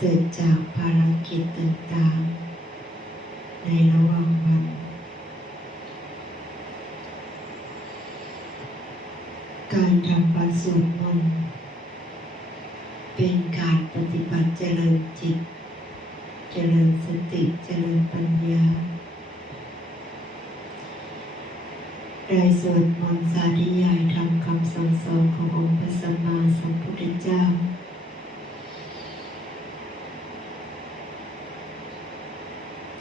เสร็จจากภารกิจต่างๆ ในระหว่างวัน การทำบัตรสวดมนต์เป็นการปฏิบัติเจริญจิต เจริญสติเจริญปัญญาได้สวดมนต์สาธยายทำคำสั่งสอนขององค์พระสัมมาสัมพุทธเจ้า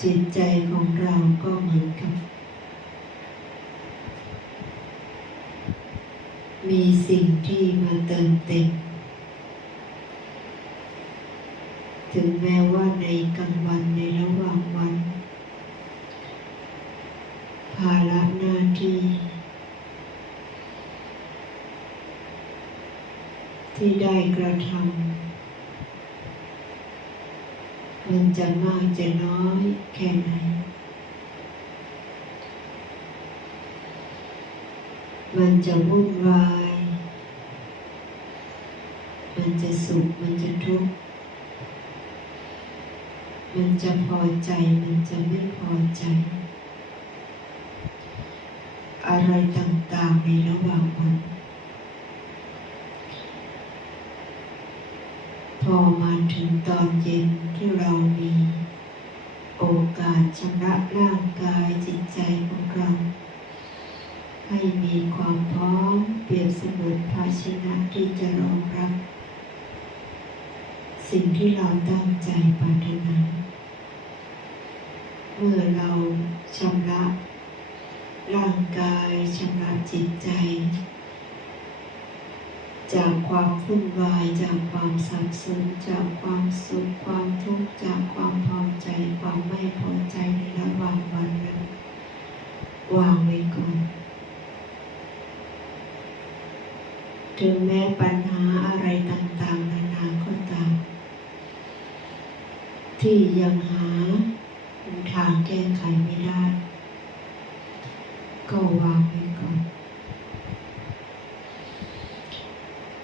จิตใจของเราก็เหมือนกับ มีสิ่งที่มาเติมเต็ม ถึงแม้ว่าในกลางวันในระหว่างวัน ภาระหน้าที่ที่ได้กระทำ มันจะมากจะน้อยแค่ไหน มันจะวุ่นวาย มันจะสุข มันจะทุกข์ มันจะพอใจ มันจะไม่พอใจ อะไรต่างๆในระหว่างวัน พอมาถึงตอนเย็นที่เรามี โอกาสชำระร่างกายจิตใจของเรา ให้มีความพร้อมเปรียบเสมือนภาชนะที่จะรองรับ สิ่งที่เราตั้งใจปรารถนาเมื่อเราชำระร่างกายชำระจิตใจ จากความวุ่นวาย จากความสับสนจากความสุขความทุกข์จากความพอใจ ความไม่พอใจในระหว่างวันนั้นวางไว้ก่อนถึงแม้ปัญหาอะไรต่างๆนานาก็ตาม ที่ยังหาทางแก้ไขไม่ได้ ก็วางไว้ก่อน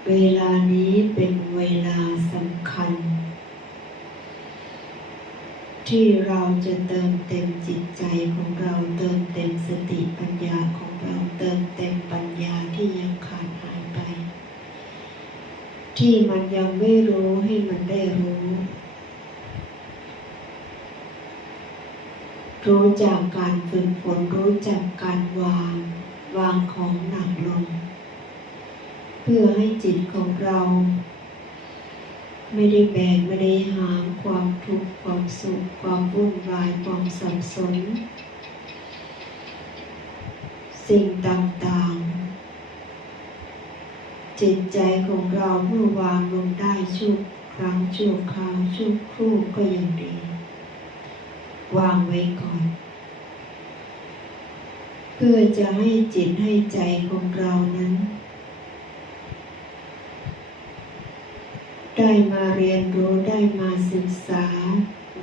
เวลานี้เป็นเว ลาสำคัญ ที่เราจะเติมเต็มจิตใจของเราเติมเต็มสติปัญญาของเราเติมเต็มปัญญาที่ยังขาดหายไป ที่มันยังไม่รู้ให้มันได้รู้ รู้จากการฝึกฝนรู้จักการวาง วางของหนักลงเพื่อให้จิตของเรา ไม่ได้แบกไม่ได้หามความทุกข์ความสุขความวุ่นวายความสับสน สิ่งต่างๆ จิตใจของเราเมื่อวางลงได้ชั่วครั้งชั่วคราวชั่วครู่ก็ยังดี วางไว้ก่อน เพื่อจะให้จิตให้ใจของเรานั้น ได้มาเรียนรู้ได้มาศึกษา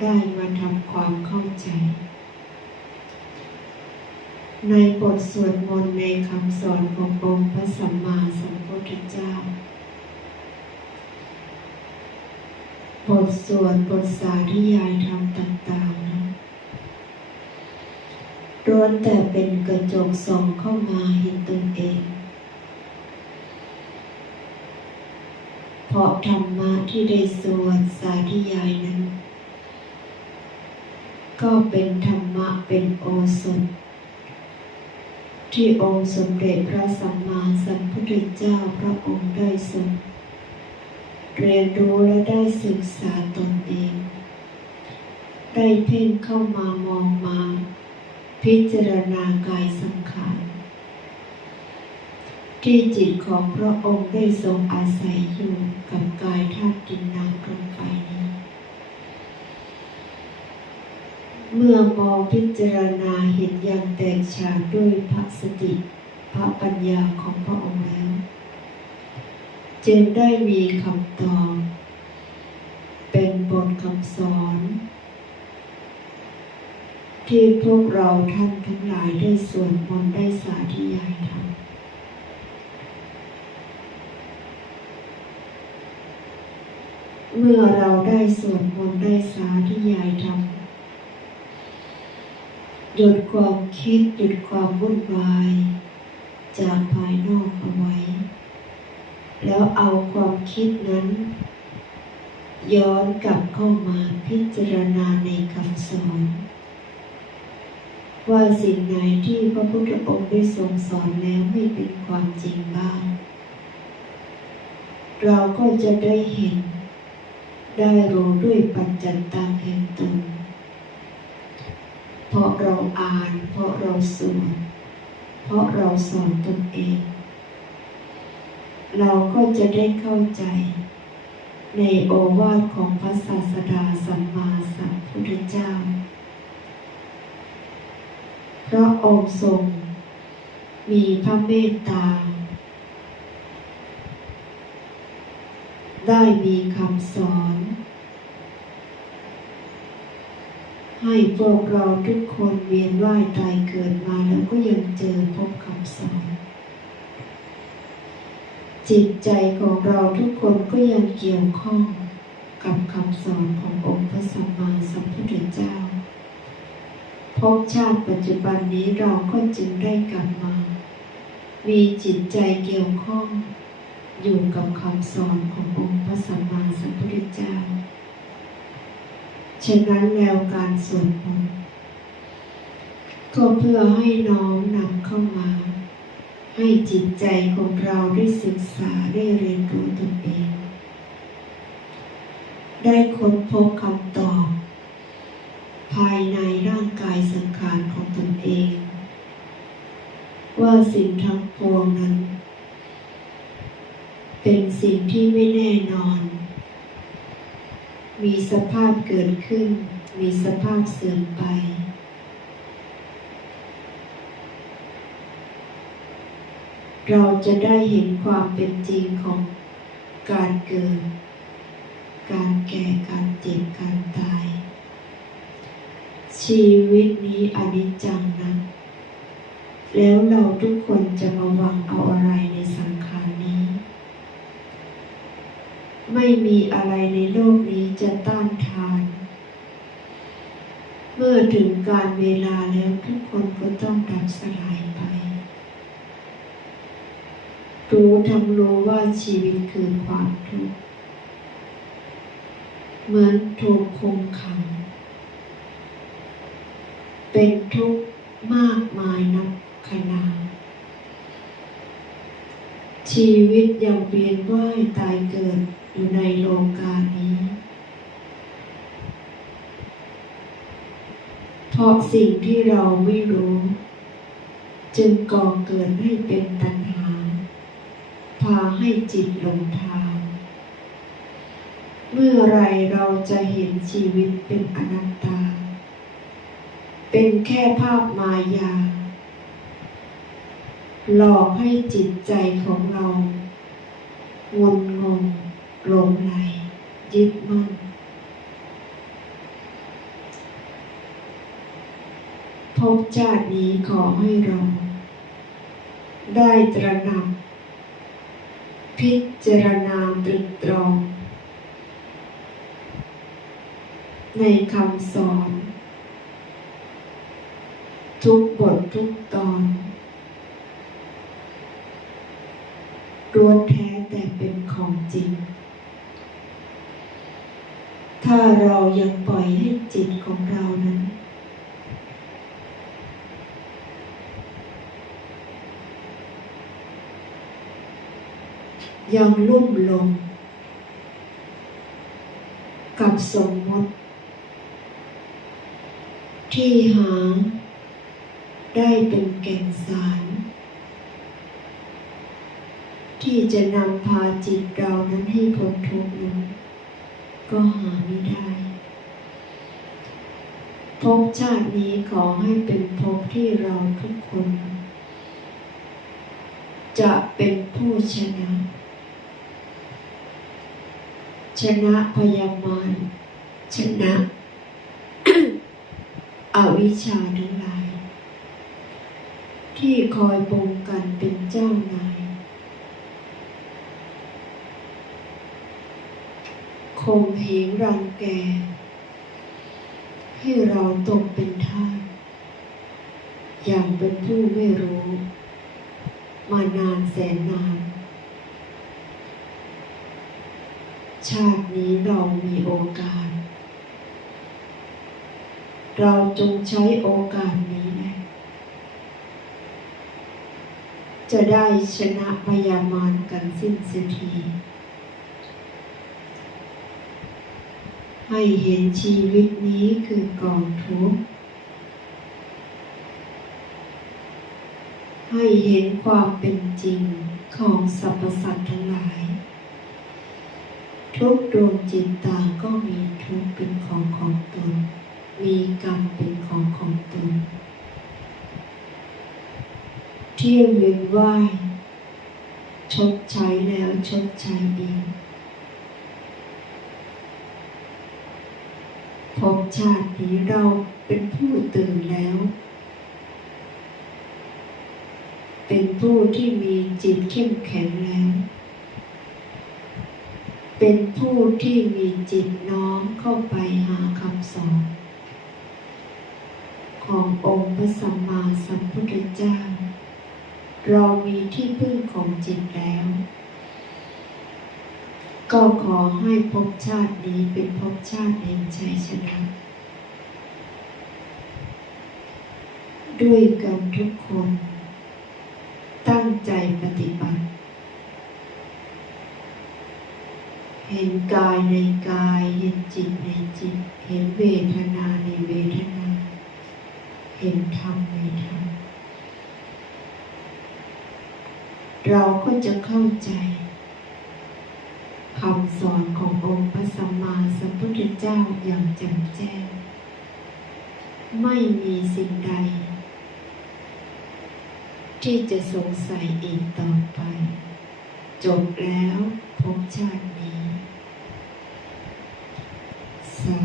ได้มาทำความเข้าใจ ในบทสวดมนต์ในคำสอนขององค์พระสัมมาสัมพุทธเจ้า บทสวดบทสาธยายธรรมต่างๆนั้นล้วนแต่เป็นกระจกส่องเข้ามาเห็นตนเอง เพราะธรรมะที่ได้สวดสาธยายนั้น ก็เป็นธรรมะเป็นโอสถ ที่องค์สมเด็จพระสัมมาสัมพุทธเจ้าพระองค์ได้ทรงเรียนรู้และได้ศึกษาตนเอง ได้เพ่งเข้ามามองมา พิจารณากายสังขาร ที่จิตของพระองค์ได้ทรงอาศัยอยู่กับกายธาตุดินน้ำลมไฟนี้ เมื่อมองพิจารณาเห็นอย่างแตกฉานด้วยพระสติพระปัญญาของพระองค์แล้ว จึงได้มีคำตอบ เป็นบทคำสอน ที่พวกเราท่านทั้งหลายได้สวดมนต์ได้สาธยายธรรม พ เมื่อเราได้สวดมนต์ได้สาธยายธรรมหยุดความคิดหยุดความวุ่นวาย จากภายนอกเอาไว้ แล้วเอาความคิดนั้น ย้อนกลับเข้ามาพิจารณาในคำสอนว่าสิ่งไหนที่พระพุทธองค์ได้ทรงสอนแล้วไม่เป็นความจริงบ้าง เราก็จะได้เห็น ได้รู้ด้วยปัจจันตังแห่งตนเพราะเราอ่าน เพราะเราสวดเพราะเราสอนตนเอง เราก็จะได้เข้าใจ ในโอวาทของพระศาสดาสัมมาสัมพุทธเจ้า พระองค์ทรง มีพระเมตตา ได้มีคำสอน ให้พวกเราทุกคนเวียนว่ายตายเกิดมาแล้วก็ยังเจอพบคำสอนจิตใจของเราทุกคนก็ยังเกี่ยวข้องกับคำสอนขององค์พระสัมมาสัมพุทธเจ้าพบชาติปัจจุบันนี้เราก็จึงได้กลับมา มีจิตใจเกี่ยวข้อง อยู่กับคำสอนขององค์พระสัมมาสัมพุทธเจ้า ฉะนั้นแล้วการสวดมนต์ก็เพื่อให้น้อมนำเข้ามา ให้จิตใจของเราได้ศึกษาได้เรียนรู้ตนเอง ได้ค้นพบคำตอบ ภายในร่างกายสังขารของตนเอง ว่าสิ่งทั้งปวงนั้น เป็นสิ่งที่ไม่แน่นอน มีสภาพเกิดขึ้น มีสภาพเสื่อมไป เราจะได้เห็นความเป็นจริงของการเกิด การแก่ การเจ็บ การตาย ชีวิตนี้อนิจจังนะ แล้วเราทุกคนจะมาหวังเอาอะไรในสังขารนี้ ไม่มีอะไรในโลกนี้จะต้านทาน เมื่อถึงการเวลาแล้วทุกคนก็ต้องดับสลายไปรู้ทำรู้ว่าชีวิตคือความทุกข์เหมือนถูกคงขัง เป็นทุกข์มากมายนับขนาด ชีวิตยังเวียนว่ายตายเกิดอยู่ในโลกานี้เพราะสิ่งที่เราไม่รู้ จึงก่อเกิดให้เป็นตัณหา พาให้จิตหลงทาง เมื่อไรเราจะเห็นชีวิตเป็นอนัตตา เป็นแค่ภาพมายา หลอกให้จิตใจของเรางนงงหลงไหลยึดมั่น พบชาตินี้ขอให้เรา ได้ตระหนักพิจารณาตรึกตรอง ในคำสอน ทุกบททุกตอน ล้วนแท้แต่เป็นของจริง ถ้าเรายังปล่อยให้จิตของเรานั้น ยังลุ่มลง กับสมมติ ที่หาได้เป็นแก่นสาร ที่จะนำพาจิตเรานั้นให้พ้นทุกข์นั้นก็หาไม่ได้ภพชาตินี้ขอให้เป็นภพที่เราทุกคน จะเป็นผู้ชนะ ชนะพยามารชนะอวิชชาทั้งหลาย ที่คอยบงกันเป็นเจ้านาย ค ข่มเหงรังแก ให้เราตกเป็นทาสอย่างเป็นผู้ไม่รู้ มานานแสนนาน ชาตินี้เรามีโอกาส เราจงใช้โอกาสนี้แหละจะได้ชนะพยามารกันสิ้นเสียที ให้เห็นชีวิตนี้คือกองทุกข์ ให้เห็นความเป็นจริงของสรรพสัตว์ทั้งหลาย ทุกดวงจิตต่างก็มีทุกข์เป็นของของตน มีกรรมเป็นของของตน เที่ยวเวียนว่ายชดใช้แล้วชดใช้อีก ภพชาตินี้เราเป็นผู้ตื่นแล้ว เป็นผู้ที่มีจิตเข้มแข็งแล้ว เป็นผู้ที่มีจิตน้อมเข้าไปหาคำสอน ขององค์พระสัมมาสัมพุทธเจ้า เรามีที่พึ่งของจิตแล้ว ก็ขอให้ภพชาตินี้เป็นภพชาติแห่งชัยชนะ ด้วยกันทุกคน ตั้งใจปฏิบัติ เห็นกายในกาย เห็นจิตในจิต เห็นเวทนาในเวทนา เห็นธรรมในธรรม เราก็จะเข้าใจ คำสอนขององค์พระสัมมาสัมพุทธเจ้าอย่างแจ่มแจ้ง ไม่มีสิ่งใด ที่จะสงสัยอีกต่อไป จบแล้วพบชาตินี้สา